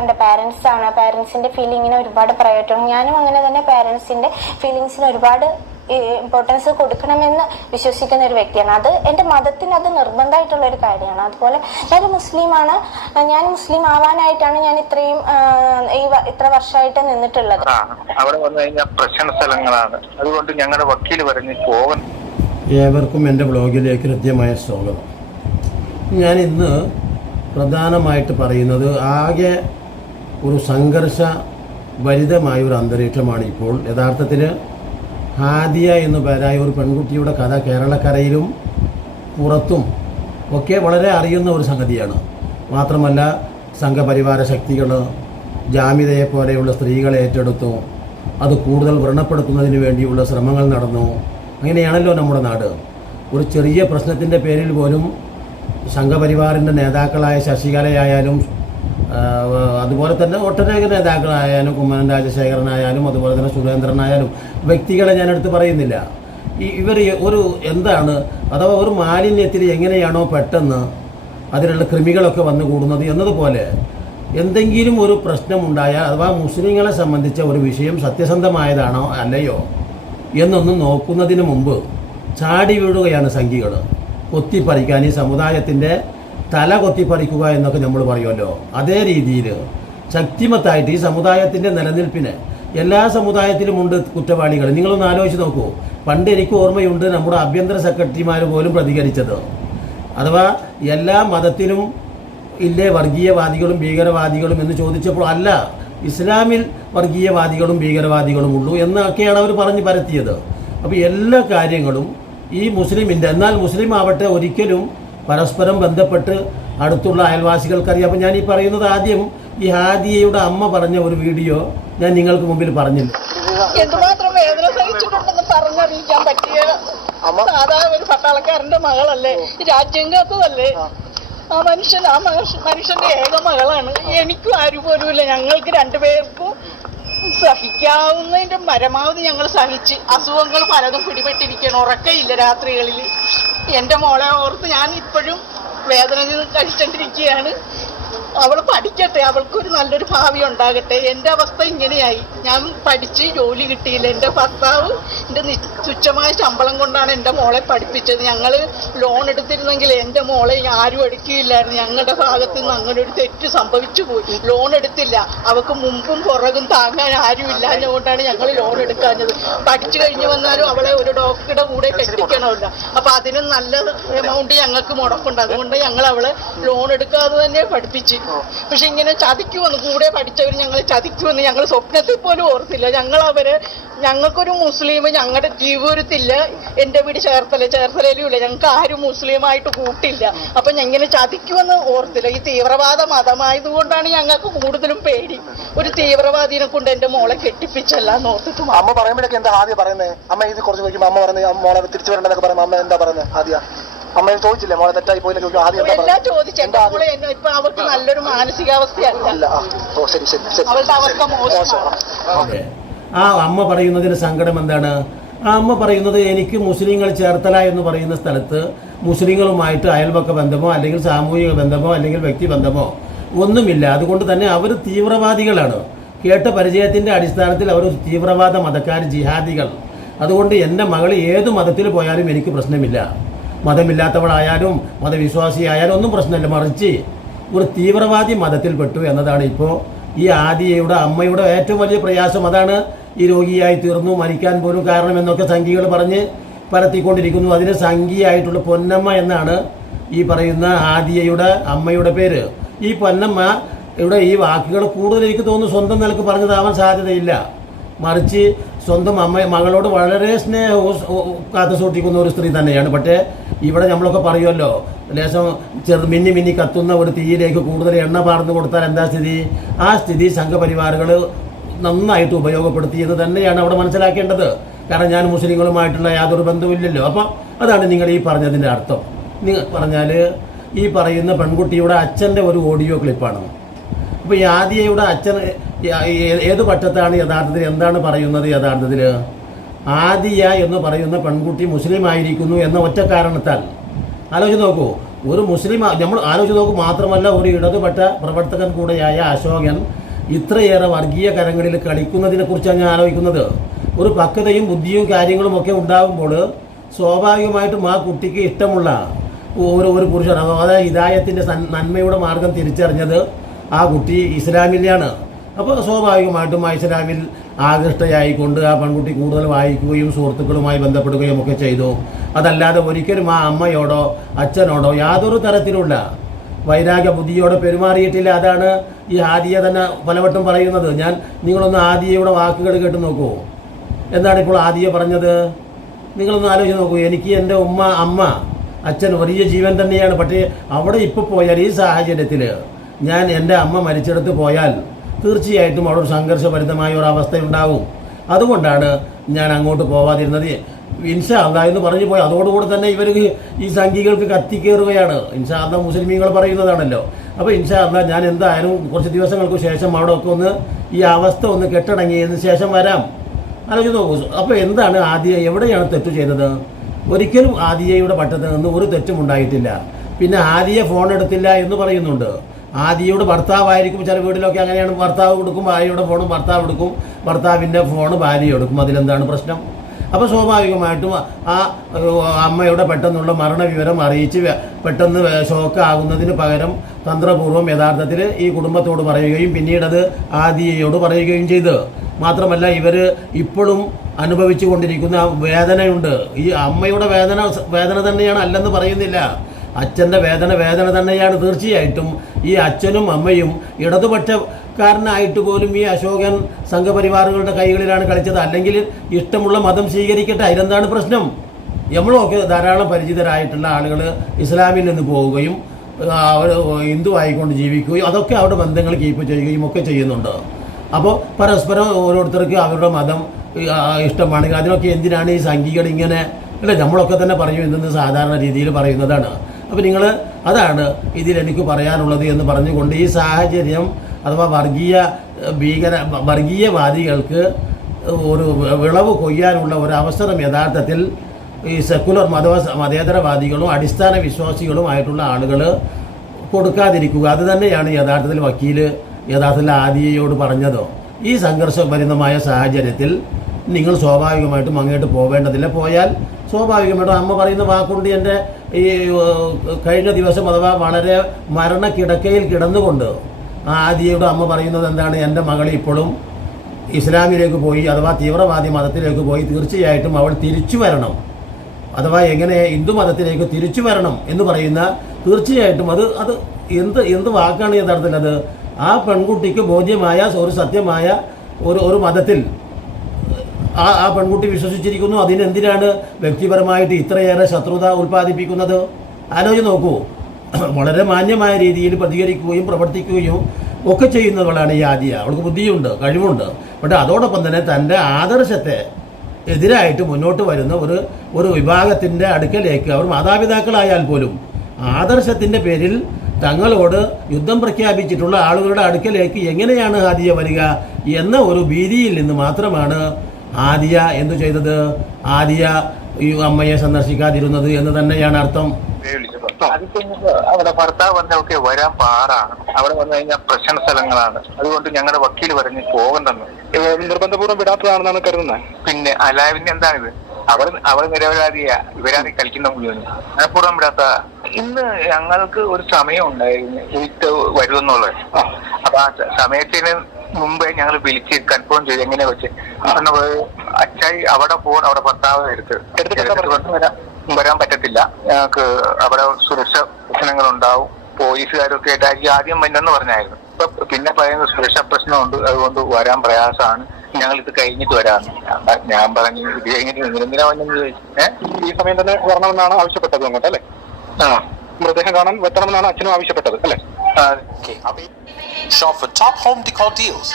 എന്റെ പാരൻസ് ആണ്. പാരൻസിന്റെ ഫീലിങ്ങിന് ഒരുപാട് പ്രയോജനം ഞാനും അങ്ങനെ തന്നെ പാരൻസിന്റെ ഫീലിങ്സിന് ഒരുപാട് ഇമ്പോർട്ടൻസ് കൊടുക്കണമെന്ന് വിശ്വസിക്കുന്ന ഒരു വ്യക്തിയാണ്. അത് എന്റെ മതത്തിന് അത് നിർബന്ധമായിട്ടുള്ള ഒരു കാര്യമാണ്. അതുപോലെ ഞാനൊരു മുസ്ലിമാണ് ഞാൻ മുസ്ലിം ആവാനായിട്ടാണ് ഞാൻ ഇത്രയും ഈ ഇത്ര വർഷമായിട്ട് നിന്നിട്ടുള്ളത്. ആ അവിടെ വന്നു കഴിഞ്ഞാൽ പ്രശ്ന സ്ഥലങ്ങളാണ്. അതുകൊണ്ട് ഞങ്ങളുടെ വക്കീൽ പറഞ്ഞ് പോകണം. ഏവർക്കും എന്റെ ബ്ലോഗിലേക്ക് ഹൃദ്യമായ സ്വാഗതം. ഞാൻ ഇന്ന് പ്രധാനമായിട്ട് പറയുന്നത് ആകെ ഒരു സംഘർഷ ഭരിതമായ ഒരു അന്തരീക്ഷമാണ് ഇപ്പോൾ. യഥാർത്ഥത്തിൽ ഹാദിയ എന്നു പേരായ ഒരു പെൺകുട്ടിയുടെ കഥ കേരളക്കരയിലും പുറത്തും ഒക്കെ വളരെ അറിയുന്ന ഒരു സംഗതിയാണ്. മാത്രമല്ല സംഘപരിവാര ശക്തികൾ ജാമ്യതയെ പോലെയുള്ള സ്ത്രീകളെ ഏറ്റെടുത്തു. അത് കൂടുതൽ വ്രണപ്പെടുത്തുന്നതിന് വേണ്ടിയുള്ള ശ്രമങ്ങൾ നടന്നു. അങ്ങനെയാണല്ലോ നമ്മുടെ നാട്. ഒരു ചെറിയ പ്രശ്നത്തിന്റെ പേരിൽ പോലും സംഘപരിവാറിന്റെ നേതാക്കളായ ശശികലയായാലും അതുപോലെ തന്നെ ഒട്ടനേക നേതാക്കളായാലും കുമ്മനം രാജശേഖരനായാലും അതുപോലെ തന്നെ സുരേന്ദ്രനായാലും വ്യക്തികളെ ഞാൻ എടുത്ത് പറയുന്നില്ല ഇവർ ഒരു എന്താണ് അഥവാ ഒരു മാലിന്യത്തിൽ എങ്ങനെയാണോ പെട്ടെന്ന് അതിലുള്ള കൃമികളൊക്കെ വന്നു കൂടുന്നത് എന്നതുപോലെ എന്തെങ്കിലും ഒരു പ്രശ്നമുണ്ടായാൽ അഥവാ മുസ്ലിങ്ങളെ സംബന്ധിച്ച ഒരു വിഷയം സത്യസന്ധമായതാണോ അല്ലയോ എന്നൊന്നും നോക്കുന്നതിന് മുമ്പ് ചാടി വീഴുകയാണ് സംഖ്യകൾ കൊത്തിപ്പറിക്കാൻ ഈ സമുദായത്തിന്റെ തല കൊത്തിപ്പറിക്കുക എന്നൊക്കെ നമ്മൾ പറയുമല്ലോ. അതേ രീതിയിൽ ശക്തിമത്തായിട്ട് ഈ സമുദായത്തിന്റെ നിലനിൽപ്പിന് എല്ലാ സമുദായത്തിലും ഉണ്ട് കുറ്റവാളികൾ. നിങ്ങളൊന്ന് ആലോചിച്ച് നോക്കൂ. പണ്ട് എനിക്ക് ഓർമ്മയുണ്ട് നമ്മുടെ ആഭ്യന്തര സെക്രട്ടറിമാർ പോലും പ്രതികരിച്ചത്. അഥവാ എല്ലാ മതത്തിലും ഇല്ലേ വർഗീയവാദികളും ഭീകരവാദികളും എന്ന് ചോദിച്ചപ്പോൾ അല്ല ഇസ്ലാമിൽ വർഗീയവാദികളും ഭീകരവാദികളും ഉള്ളൂ എന്നൊക്കെയാണ് അവർ പറഞ്ഞു പരത്തിയത്. അപ്പോൾ എല്ലാ കാര്യങ്ങളും ഈ മുസ്ലിമിന്റെ എന്നാൽ മുസ്ലിം ആവട്ടെ ഒരിക്കലും പരസ്പരം ബന്ധപ്പെട്ട് അടുത്തുള്ള അയൽവാസികൾക്കറിയാം. അപ്പം ഞാൻ ഈ പറയുന്നത് ആദ്യം ഈ ഹാദിയയുടെ അമ്മ പറഞ്ഞ ഒരു വീഡിയോ ഞാൻ നിങ്ങൾക്ക് മുമ്പിൽ പറഞ്ഞില്ല. എന്തുമാത്രം വേദന സഹിച്ചിട്ടുണ്ടെന്ന് പറഞ്ഞറിയിക്കാൻ പറ്റിയ സാധാ ഒരു പട്ടാളക്കാരന്റെ മകളല്ലേ? രാജ്യം കാത്തതല്ലേ ആ. മനുഷ്യൻ ആ മനുഷ്യന്റെ ഏക മകളാണ്. എനിക്കും ആരും പോലുമില്ല ഞങ്ങൾക്ക് രണ്ടുപേർക്കും സഹിക്കാവുന്നതിന്റെ പരമാവധി ഞങ്ങൾ സഹിച്ച് അസുഖങ്ങൾ പലതും പിടിപെട്ടിരിക്കണം ഉറക്കയില്ല രാത്രികളിൽ. എന്റെ മോളെ ഓർത്ത് ഞാൻ ഇപ്പോഴും വേദന കഴിച്ചിട്ടിരിക്കുകയാണ് അവൾ പഠിക്കട്ടെ അവൾക്ക് ഒരു നല്ലൊരു ഭാവി ഉണ്ടാകട്ടെ. എന്റെ അവസ്ഥ ഇങ്ങനെയായി. ഞാൻ പഠിച്ച് ജോലി കിട്ടിയില്ല. എന്റെ ഭർത്താവ് എന്റെ തുച്ഛമായ ശമ്പളം കൊണ്ടാണ് എന്റെ മോളെ പഠിപ്പിച്ചത്. ഞങ്ങൾ ലോൺ എടുത്തിരുന്നെങ്കിൽ എന്റെ മോളെ ആരും എടുക്കുകയില്ലായിരുന്നു. ഞങ്ങളുടെ ഭാഗത്ത് നിന്ന് അങ്ങനെ ഒരു തെറ്റ് സംഭവിച്ചു പോയി. ലോൺ എടുത്തില്ല. അവൾക്ക് മുമ്പും പുറകും താങ്ങാൻ ആരും ഇല്ലാഞ്ഞുകൊണ്ടാണ് ഞങ്ങൾ ലോൺ എടുക്കാഞ്ഞത്. പഠിച്ചു കഴിഞ്ഞു വന്നാലും അവളെ ഒരു ഡോക്ടറുടെ കൂടെ കെട്ടിക്കണമല്ലോ. അപ്പൊ അതിനും നല്ല എമൗണ്ട് ഞങ്ങൾക്ക് മുടക്കുണ്ട്. അതുകൊണ്ട് ഞങ്ങൾ അവളെ ലോൺ എടുക്കാതെ തന്നെ പഠിപ്പിച്ച്. പക്ഷെ ഇങ്ങനെ ചതിക്കുമെന്ന് കൂടെ പഠിച്ചവർ ഞങ്ങൾ ചതിക്കുമെന്ന് ഞങ്ങൾ സ്വപ്നത്തിൽ പോലും ഓർത്തില്ല. ഞങ്ങൾ അവർ ഞങ്ങൾക്കൊരു മുസ്ലിം ഞങ്ങളുടെ ജീവിതത്തില്ല എന്റെ വീട് ചേർത്തല ചേർത്തലയിലും ഇല്ല ഞങ്ങൾക്ക് ആരും മുസ്ലിമായിട്ട് കൂട്ടില്ല. അപ്പൊ ഇങ്ങനെ ചതിക്കുമെന്ന് ഓർത്തില്ല. ഈ തീവ്രവാദ മതമായതുകൊണ്ടാണ് ഞങ്ങൾക്ക് കൂടുതലും പേടി. ഒരു തീവ്രവാദിനെ കൊണ്ട് എന്റെ മോളെ കെട്ടിപ്പിച്ചല്ല എന്ന് ഓർത്തിട്ട്. അമ്മ പറയുമ്പോഴൊക്കെ എന്താ ആദ്യം പറയുന്നത് അമ്മ ഇത് കുറച്ച് ചോദിക്കുമ്പോൾ അമ്മ പറയുന്നത് മോളെ തിരിച്ചു വരണ്ടെന്നൊക്കെ പറയുമ്പോൾ അമ്മ എന്താ പറയുന്നത് ആദ്യം അമ്മ ചോദിച്ചില്ലേ മോളെ തെറ്റായി പോയില്ല ചോദിക്കും ആദ്യം എന്താ എല്ലാം പറയുന്നത് ചോദിച്ചു എന്റെ എന്താ മോളെ എന്നെ ഇപ്പൊ അവർക്ക് നല്ലൊരു മാനസികാവസ്ഥയല്ല. ഇല്ല. ആ ഓ ശരി ശരി ശരി. അവളുടെ അവസ്ഥ മോശമാണ്. ആ അമ്മ പറയുന്നതിന് സങ്കടം എന്താണ്? ആ അമ്മ പറയുന്നത് എനിക്ക് മുസ്ലിങ്ങൾ ചേർത്തല എന്ന് പറയുന്ന സ്ഥലത്ത് മുസ്ലിങ്ങളുമായിട്ട് അയൽപക്ക ബന്ധമോ അല്ലെങ്കിൽ സാമൂഹിക ബന്ധമോ അല്ലെങ്കിൽ വ്യക്തി ബന്ധമോ ഒന്നുമില്ല. അതുകൊണ്ട് തന്നെ അവർ തീവ്രവാദികളാണ്. കേട്ട പരിചയത്തിന്റെ അടിസ്ഥാനത്തിൽ അവർ തീവ്രവാദ മതക്കാർ ജിഹാദികൾ. അതുകൊണ്ട് എന്റെ മകൾ ഏത് മതത്തിൽ പോയാലും എനിക്ക് പ്രശ്നമില്ല. മതമില്ലാത്തവളായാലും മതവിശ്വാസിയായാലും ഒന്നും പ്രശ്നമില്ല. മറിച്ച് ഒരു തീവ്രവാദി മതത്തിൽപ്പെട്ടു എന്നതാണ് ഇപ്പോൾ ഈ ആദിയയുടെ അമ്മയുടെ ഏറ്റവും വലിയ പ്രയാസം. അതാണ് ഈ രോഗിയായി തീർന്നു മരിക്കാൻ പോലും കാരണം എന്നൊക്കെ സംഖ്യകൾ പറഞ്ഞ് പരത്തിക്കൊണ്ടിരിക്കുന്നു. അതിന് സംഖ്യയായിട്ടുള്ള പൊന്നമ്മ എന്നാണ് ഈ പറയുന്ന ആദിയയുടെ അമ്മയുടെ പേര്. ഈ പൊന്നമ്മ ഇവിടെ ഈ വാക്കുകൾ കൂടുതൽ എനിക്ക് തോന്നുന്നു സ്വന്തം നിലയ്ക്ക് പറഞ്ഞതാവാൻ സാധ്യതയില്ല. മറിച്ച് സ്വന്തം അമ്മ മകളോട് വളരെ സ്നേഹവും കാത്തു സൂക്ഷിക്കുന്ന ഒരു സ്ത്രീ തന്നെയാണ്. പക്ഷേ ഇവിടെ നമ്മളൊക്കെ പറയുമല്ലോ ലേശം ചെറു മിന്നി മിന്നി കത്തുന്ന ഒരു തീയിലേക്ക് കൂടുതൽ എണ്ണ പാർന്നു കൊടുത്താൽ എന്താ സ്ഥിതി? ആ സ്ഥിതി സംഘപരിവാറുകൾ നന്നായിട്ട് ഉപയോഗപ്പെടുത്തി എന്ന് തന്നെയാണ് അവിടെ മനസ്സിലാക്കേണ്ടത്. കാരണം ഞാൻ മുസ്ലിങ്ങളുമായിട്ടുള്ള യാതൊരു ബന്ധവുമില്ലല്ലോ. അപ്പം അതാണ് നിങ്ങൾ ഈ പറഞ്ഞതിന്റെ അർത്ഥം. നിങ്ങൾ പറഞ്ഞാൽ ഈ പറയുന്ന പെൺകുട്ടിയുടെ അച്ഛന്റെ ഒരു ഓഡിയോ ക്ലിപ്പാണ്. അപ്പോൾ ഈ ആദിയയുടെ അച്ഛൻ ഏത് പക്ഷത്താണ് യഥാർത്ഥത്തിൽ എന്താണ് പറയുന്നത് യഥാർത്ഥത്തിൽ? ആദിയ എന്ന് പറയുന്ന പെൺകുട്ടി മുസ്ലിം ആയിരിക്കുന്നു എന്ന ഒറ്റ കാരണത്താൽ. ആലോചിച്ച് നോക്കൂ ഒരു മുസ്ലിം നമ്മൾ ആലോചിച്ച് നോക്കൂ മാത്രമല്ല ഒരു ഇടതുപെട്ട പ്രവർത്തകൻ കൂടെയായ അശോകൻ ഇത്രയേറെ വർഗീയ കരങ്ങളിൽ കളിക്കുന്നതിനെ കുറിച്ചാണ് ഞാൻ ആലോചിക്കുന്നത്. ഒരു പക്വതയും ബുദ്ധിയും കാര്യങ്ങളും ഒക്കെ ഉണ്ടാകുമ്പോൾ സ്വാഭാവികമായിട്ടും ആ കുട്ടിക്ക് ഇഷ്ടമുള്ള ഒരു ഒരു പുരുഷൻ അതായത് ഹിദായത്തിന്റെ നന്മയുടെ മാർഗം തിരിച്ചറിഞ്ഞത് ആ കുട്ടി ഇസ്ലാമിലാണ് അപ്പോൾ സ്വാഭാവികമായിട്ടും ഇസ്ലാമിൽ ആകൃഷ്ടയായിക്കൊണ്ട് ആ പെൺകുട്ടി കൂടുതൽ വായിക്കുകയും സുഹൃത്തുക്കളുമായി ബന്ധപ്പെടുകയും ഒക്കെ ചെയ്തു. അതല്ലാതെ ഒരിക്കലും ആ അമ്മയോടോ അച്ഛനോടോ യാതൊരു തരത്തിലുള്ള വൈരാഗ്യ ബുദ്ധിയോടെ പെരുമാറിയിട്ടില്ല. അതാണ് ഈ ആദിയെ തന്നെ പലവട്ടം പറയുന്നത്. ഞാൻ നിങ്ങളൊന്ന് ആദിയയുടെ വാക്കുകൾ കേട്ട് നോക്കൂ. എന്താണ് ഇപ്പോൾ ആദിയെ പറഞ്ഞത്? നിങ്ങളൊന്ന് ആലോചിച്ച് നോക്കൂ. എനിക്ക് എന്റെ ഉമ്മ അമ്മ അച്ഛൻ വലിയ ജീവൻ തന്നെയാണ്. പക്ഷേ അവിടെ ഇപ്പോൾ പോയാൽ ഈ സാഹചര്യത്തിൽ ഞാൻ എന്റെ അമ്മ മരിച്ചെടുത്ത് പോയാൽ തീർച്ചയായിട്ടും അവിടെ ഒരു സംഘർഷഭരിതമായ ഒരു അവസ്ഥയുണ്ടാവും. അതുകൊണ്ടാണ് ഞാൻ അങ്ങോട്ട് പോവാതിരുന്നത്. ഇൻഷാ അല്ല എന്ന് പറഞ്ഞു പോയി. അതോടുകൂടി തന്നെ ഇവർ ഈ സംഘികൾക്ക് കത്തിക്കേറുകയാണ്. ഇൻഷാ അല്ല മുസ്ലിമീങ്ങൾ പറയുന്നതാണല്ലോ. അപ്പോൾ ഇൻഷാ അല്ല ഞാൻ എന്തായാലും കുറച്ച് ദിവസങ്ങൾക്ക് ശേഷം അവിടെ ഒക്കെ ഒന്ന് ഈ അവസ്ഥ ഒന്ന് കെട്ടടങ്ങിയതിന് ശേഷം വരാം. ആലോചിച്ച് നോക്കൂ. അപ്പോൾ എന്താണ് ആദ്യ എവിടെയാണ് തെറ്റ് ചെയ്തത്? ഒരിക്കലും ആദിയയുടെ പട്ടത്തിൽ നിന്ന് ഒരു തെറ്റും ഉണ്ടായിട്ടില്ല. പിന്നെ ആദിയ ഫോൺ എടുത്തില്ല എന്ന് പറയുന്നുണ്ട്. ആദിയുടെ ഭർത്താവായിരിക്കും ചില വീട്ടിലൊക്കെ അങ്ങനെയാണ്. ഭർത്താവ് കൊടുക്കും ഭാര്യയുടെ ഫോണും ഭർത്താവ് എടുക്കും ഭർത്താവിന്റെ ഫോണ് ഭാര്യ എടുക്കും. അതിലെന്താണ് പ്രശ്നം? അപ്പോൾ സ്വാഭാവികമായിട്ടും ആ അമ്മയുടെ പെട്ടെന്നുള്ള മരണവിവരം അറിയിച്ച് പെട്ടെന്ന് ഷോക്കാകുന്നതിന് പകരം തന്ത്രപൂർവം യഥാർത്ഥത്തിൽ ഈ കുടുംബത്തോട് പറയുകയും പിന്നീടത് ആദിയയോട് പറയുകയും ചെയ്ത്. മാത്രമല്ല ഇവർ ഇപ്പോഴും അനുഭവിച്ചു കൊണ്ടിരിക്കുന്ന വേദനയുണ്ട്. ഈ അമ്മയുടെ വേദന വേദന തന്നെയാണ് അല്ലെന്ന് പറയുന്നില്ല. അച്ഛന്റെ വേദന വേദന തന്നെയാണ് തീർച്ചയായിട്ടും. ഈ അച്ഛനും അമ്മയും ഇടതുപക്ഷക്കാരനായിട്ട് പോലും ഈ അശോകൻ സംഘപരിവാറുകളുടെ കൈകളിലാണ് കളിച്ചത്. അല്ലെങ്കിൽ ഇഷ്ടമുള്ള മതം സ്വീകരിക്കട്ടെ അതിലെന്താണ് പ്രശ്നം? നമ്മളൊക്കെ ധാരാളം പരിചിതരായിട്ടുള്ള ആളുകൾ ഇസ്ലാമിൽ നിന്ന് പോവുകയും അവർ ഹിന്ദു ആയിക്കൊണ്ട് ജീവിക്കുകയും അതൊക്കെ അവരുടെ ബന്ധങ്ങൾ കീപ്പ് ചെയ്യുകയും ഒക്കെ ചെയ്യുന്നുണ്ട്. അപ്പോൾ പരസ്പരം ഓരോരുത്തർക്ക് അവരുടെ മതം ഇഷ്ടമാണെങ്കിൽ അതിനൊക്കെ എന്തിനാണ് ഈ സംഘികൾ ഇങ്ങനെ? അല്ല നമ്മളൊക്കെ തന്നെ പറയും എന്തെന്ന് സാധാരണ രീതിയിൽ പറയുന്നതാണ്. അപ്പോൾ നിങ്ങൾ അതാണ് ഇതിൽ എനിക്ക് പറയാനുള്ളത് എന്ന് പറഞ്ഞുകൊണ്ട് ഈ സാഹചര്യം അഥവാ വർഗീയ ഭീകര വർഗീയവാദികൾക്ക് ഒരു വിളവ് കൊയ്യാനുള്ള ഒരു അവസരം യഥാർത്ഥത്തിൽ ഈ സെക്കുലർ മത മതേതരവാദികളും അടിസ്ഥാന വിശ്വാസികളുമായിട്ടുള്ള ആളുകൾ കൊടുക്കാതിരിക്കുക. അത് തന്നെയാണ് യഥാർത്ഥത്തിൽ വക്കീൽ യഥാർത്ഥത്തിൽ ആദിയയോട് പറഞ്ഞത്. ഈ സംഘർഷഭരിതമായ സാഹചര്യത്തിൽ നിങ്ങൾ സ്വാഭാവികമായിട്ടും അങ്ങോട്ട് പോവേണ്ടതില്ല. പോയാൽ സ്വാഭാവികമായിട്ടും അമ്മ പറയുന്ന വാക്കുകൊണ്ട് എന്റെ ഈ കഴിഞ്ഞ ദിവസം അഥവാ വളരെ മരണക്കിടക്കയിൽ കിടന്നുകൊണ്ട് ആ ആദിയയുടെ അമ്മ പറയുന്നത് എന്താണ്? എന്റെ മകൾ ഇപ്പോഴും ഇസ്ലാമിലേക്ക് പോയി അഥവാ തീവ്രവാദി മതത്തിലേക്ക് പോയി തീർച്ചയായിട്ടും അവൾ തിരിച്ചു വരണം. അഥവാ എങ്ങനെ ഹിന്ദു മതത്തിലേക്ക് തിരിച്ചു വരണം എന്ന് പറയുന്ന തീർച്ചയായിട്ടും അത് അത് എന്ത് എന്ത് വാക്കാണ് യഥാർത്ഥത്തിൽ അത്? ആ പെൺകുട്ടിക്ക് ബോധ്യമായ ഒരു സത്യമായ ഒരു ഒരു മതത്തിൽ ആ ആ പെൺകുട്ടി വിശ്വസിച്ചിരിക്കുന്നു. അതിനെന്തിനാണ് വ്യക്തിപരമായിട്ട് ഇത്രയേറെ ശത്രുത ഉൽപ്പാദിപ്പിക്കുന്നത്? ആലോചിച്ച് നോക്കൂ. വളരെ മാന്യമായ രീതിയിൽ പ്രതികരിക്കുകയും പ്രവർത്തിക്കുകയും ഒക്കെ ചെയ്യുന്നവളാണ് ഈ ആദിയ. അവൾക്ക് ബുദ്ധിയുണ്ട് കഴിവുണ്ട്. പക്ഷെ അതോടൊപ്പം തന്നെ തന്റെ ആദർശത്തെ എതിരായിട്ട് മുന്നോട്ട് വരുന്ന ഒരു ഒരു വിഭാഗത്തിന്റെ അടുക്കലേക്ക് അവർ മാതാപിതാക്കളായാൽ പോലും ആദർശത്തിന്റെ പേരിൽ തങ്ങളോട് യുദ്ധം പ്രഖ്യാപിച്ചിട്ടുള്ള ആളുകളുടെ അടുക്കലേക്ക് എങ്ങനെയാണ് ഹാദിയ വരിക എന്ന ഒരു ഭീതിയിൽ നിന്ന് മാത്രമാണ് ആദിയ എന്തു ചെയ്തത്? ആദിയ ഈ അമ്മയെ സന്ദർശിക്കാതിരുന്നത് എന്ന് തന്നെയാണ് അർത്ഥം. അവിടെ ഭർത്താവ് വന്നൊക്കെ വരാൻ പാടാണ്. അവിടെ വന്നു കഴിഞ്ഞാൽ പ്രശ്ന സ്ഥലങ്ങളാണ്. അതുകൊണ്ട് ഞങ്ങളുടെ വക്കീൽ പറഞ്ഞ് പോകണ്ടെന്ന്. നിർബന്ധപൂർവം വിടാത്തതാണെന്നാണ് കരുതുന്നത്. പിന്നെ അലാവിന്റെ എന്താണിത്? അവർ അവർ നിരപരാധിയാ. ഇവരാണ് കളിക്കുന്ന മുഴുവൻ മനഃപൂർവം വിടാത്ത ഇന്ന് ഞങ്ങൾക്ക് ഒരു സമയം ഉണ്ടായിരുന്നു. വീട്ട് വരുമെന്നുള്ളത്. അപ്പൊ ആ സമയത്തിന് മുമ്പേ ഞങ്ങൾ വിളിച്ച് കൺഫേം ചെയ്ത് എങ്ങനെ വെച്ച്? അന്ന് അച്ചായി അവിടെ ഫോൺ അവിടെ ഭർത്താവ് എടുത്ത്. വരാൻ പറ്റത്തില്ല. ഞങ്ങൾക്ക് അവിടെ സുരക്ഷ പ്രശ്നങ്ങൾ ഉണ്ടാവും പോലീസുകാരൊക്കെ ആയിട്ടായിരിക്കും ആദ്യം വന്നെന്ന് പറഞ്ഞായിരുന്നു. ഇപ്പൊ പിന്നെ പറയുന്നത് സുരക്ഷാ പ്രശ്നമുണ്ട്. അതുകൊണ്ട് വരാൻ പ്രയാസമാണ്. ഞങ്ങൾ ഇത് കഴിഞ്ഞിട്ട് വരാമെന്ന് ഞാൻ പറഞ്ഞു ഇത് കഴിഞ്ഞിട്ട് നിങ്ങൾ വന്നെന്ന് ചോദിച്ചു? ഈ സമയം തന്നെ വരണമെന്നാണ് ആവശ്യപ്പെട്ടത് അങ്ങോട്ട് അല്ലേ? ആ. മൃതദേഹം കാണാൻ വെട്ടണമെന്നാണ് അച്ഛനും ആവശ്യപ്പെട്ടത് അല്ലേ? ആ Shop for top home decor deals